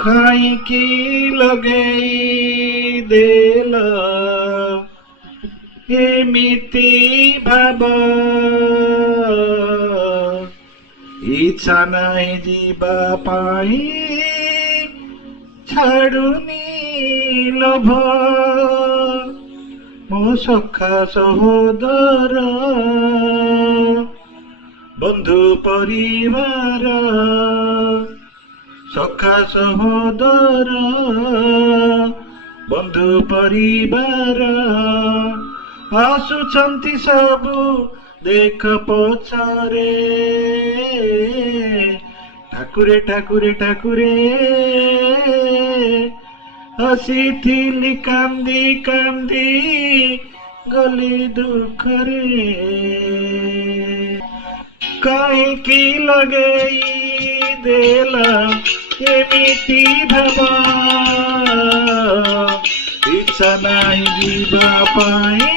କାହିଁକି ଲଗେଇ ଦେଲ ଏମିତି ଭାବ, ଇଚ୍ଛା ନାହିଁ ଯିବା ପାଇଁ ଛାଡୁନି ଲୋଭ। ମୋ ସଖା ସହୋଦର ବନ୍ଧୁ ପରିବାର, ସଖା ସହୋଦର ବନ୍ଧୁ ପରିବାର, ଆସୁଛନ୍ତି ସବୁ ଦେଖ ପଛରେ। ଠାକୁରେ ଠାକୁରେ ଠାକୁରେ ହସିଥିଲି କାନ୍ଦି କାନ୍ଦି ଗଲି ଦୁଃଖରେ। କାହିଁକି ଲଗେଇ ଦେଲ ଏମିତି ଭାବ, ଇଚ୍ଛା ନାହିଁ ଯିବା ପାଇଁ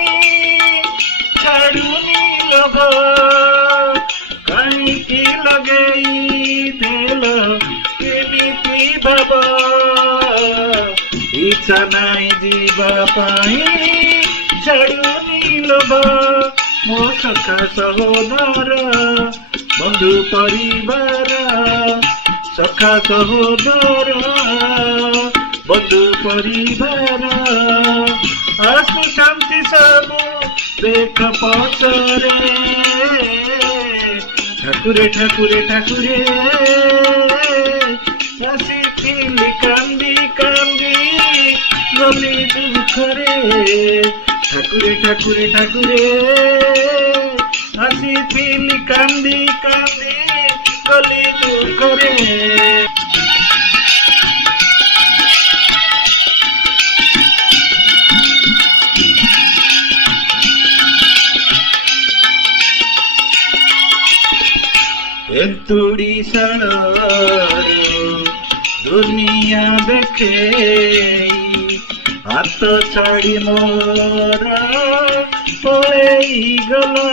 ଛାଡୁନି ଲୋଭ। କାହିଁକି ଲଗେଇ ଦେଲ ଏମିତି ଭାବ, ଇଚ୍ଛା ନାହିଁ ଯିବା ପାଇଁ ଛାଡୁନି ଲୋଭ। ମୋ ସଖା ସହୋଦର ବନ୍ଧୁ ପରିବାର, ସଖା ସହୋଦର ବନ୍ଧୁ ପରିବାର, ଆସୁଛନ୍ତି ସବୁ ଦେଖ ପଛରେ। ଠାକୁରେ ଠାକୁରେ ଠାକୁରେ ଆସିଥିଲି କାନ୍ଦି କାନ୍ଦି ଗଲି ଦୁଃଖରେ। ଠାକୁରେ ଠାକୁରେ ଠାକୁରେ ଆସିଥିଲି କାନ୍ଦି କାନ୍ଦି ଗଲି ଦୁଃଖରେ। ଏନ୍ତୁଡ଼ି ଶାଳରୁ ଦୁନିଆ ଦେଖେଇ ହାତ ଛାଡ଼ି ମୋର ପଳେଇ ଗଲା।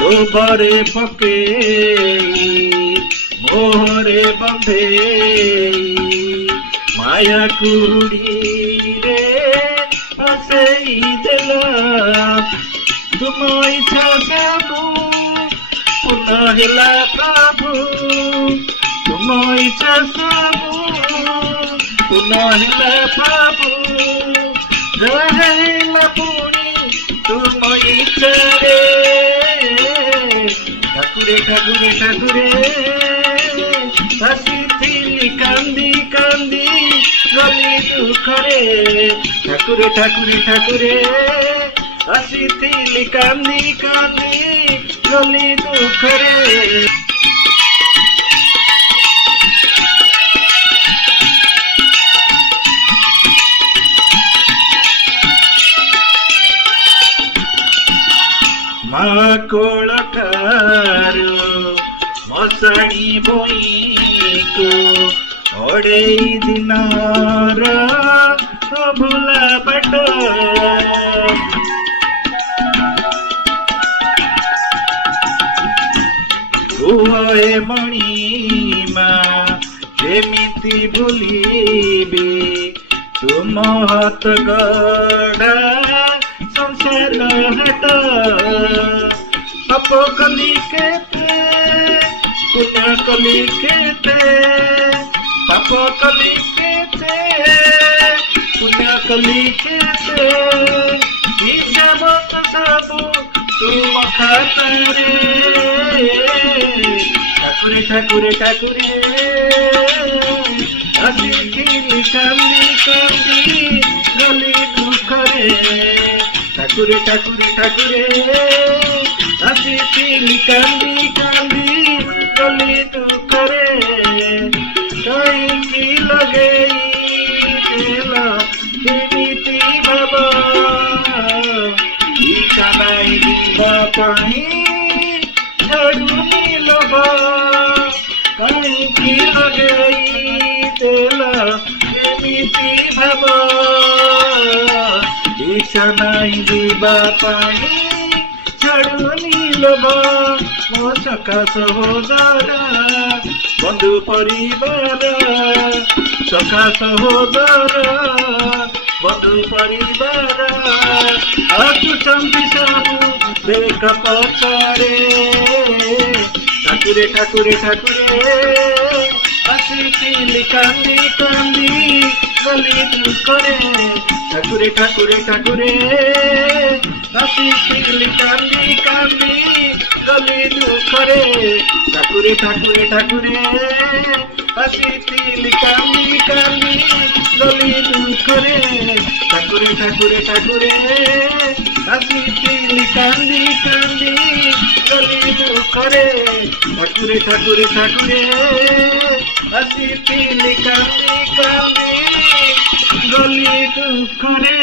ଲୋଭରେ ପକେଇ ମୋହରେ ବନ୍ଧେଇ ମାୟା କୁହୁଡ଼ିରେ ଫସେଇ ଦେଲା। ତୁମ ଇଚ୍ଛା ସବୁ ପୂର୍ଣ୍ଣ ହେଲା ପ୍ରଭୁ, ତୁମ ଇଚ୍ଛା ସବୁ ପୂର୍ଣ୍ଣ ହେଲା ପ୍ରଭୁ। ରହିଲା ପୁଣି ତୁମ ଇଚ୍ଛାରେ। ଠାକୁରେ ଠାକୁରେ ଠାକୁରେ ଆସିଥିଲି କାନ୍ଦି କାନ୍ଦି ଗଲି ଦୁଃଖରେ। ଠାକୁରେ ଠାକୁରେ ଠାକୁରେ ଆସିଥିଲି କାନ୍ଦି କାନ୍ଦି ଗଲି ଦୁଃଖରେ। ମା କୋଳ ଠାରୁ ମଶାଣି ଭୂଇଁକୁ ଅଡ଼େଇ ଦିନର ଭୁଲା ବାଟ। କୁହ ଏ ମଣିମା କେମିତି ଭୁଲିବି ତୁମ ହାତ ଗଢ଼ା ସଂସାର ହାଟ। ପାପ କଲି କେତେ ପୁଣ୍ୟ କଲି କେତେ, ପାପ କଲି କେତେ ପୁଣ୍ୟ କଲି କେତେ, ହିସାବ ତ ସବୁ ତୁମ ଖାତାରେ। ଠାକୁରେ ଠାକୁରେ ଠାକୁରେ ଆସିଥିଲି କାନ୍ଦି କାନ୍ଦି ଗଲି ଦୁଃଖରେ। ଠାକୁରେ ଠାକୁରେ ଠାକୁରେ ଆସିଥିଲି କାନ୍ଦି କାନ୍ଦି ଗଲି ଦୁଃଖରେ। କାହିଁକି ଲଗେଇ ଦେଲ ଏମିତି ଭାବ, ଇଚ୍ଛା ନାହିଁ ଯିବା ପାଇଁ ଛାଡୁନି ଲୋଭ। କାହିଁକି ଲଗେଇ ଦେଲ ଏମିତି ଭାବ, ଇଚ୍ଛା ନାହିଁ ଯିବା ପାଇଁ ଛାଡୁନି ଦୁର୍ଲଭ ମୋ ସଖା ସହୋଦର ବନ୍ଧୁ ପରିବାର ସଖା ସହୋଦର ବନ୍ଧୁ ପରିବାର ଆସୁଛନ୍ତି ସବୁ ଦେଖ ପଛରେ ଠାକୁରେ ଠାକୁରେ ଠାକୁରେ ଆସିଥିଲି କାନ୍ଦି କାନ୍ଦି ଗଲି ଦୁଃଖରେ ଠାକୁରେ ଠାକୁରେ ଠାକୁରେ ଆସିଥିଲି କାନ୍ଦି କାନ୍ଦି ଗଲି ଦୁଃଖରେ ଠାକୁରେ ଠାକୁରେ ଠାକୁରେ ଆସିଥିଲି କାନ୍ଦି କାନ୍ଦି ଗଲି ଦୁଃଖରେ ଠାକୁରେ ଠାକୁରେ ଠାକୁରେ ଆସିଥିଲି କାନ୍ଦି କାନ୍ଦି ଗଲି ଦୁଃଖରେ ଠାକୁରେ ଠାକୁରେ ଠାକୁରେ ଆସିଥିଲି କାନ୍ଦି କାନ୍ଦି ଗଲି ଦୁଃଖରେ।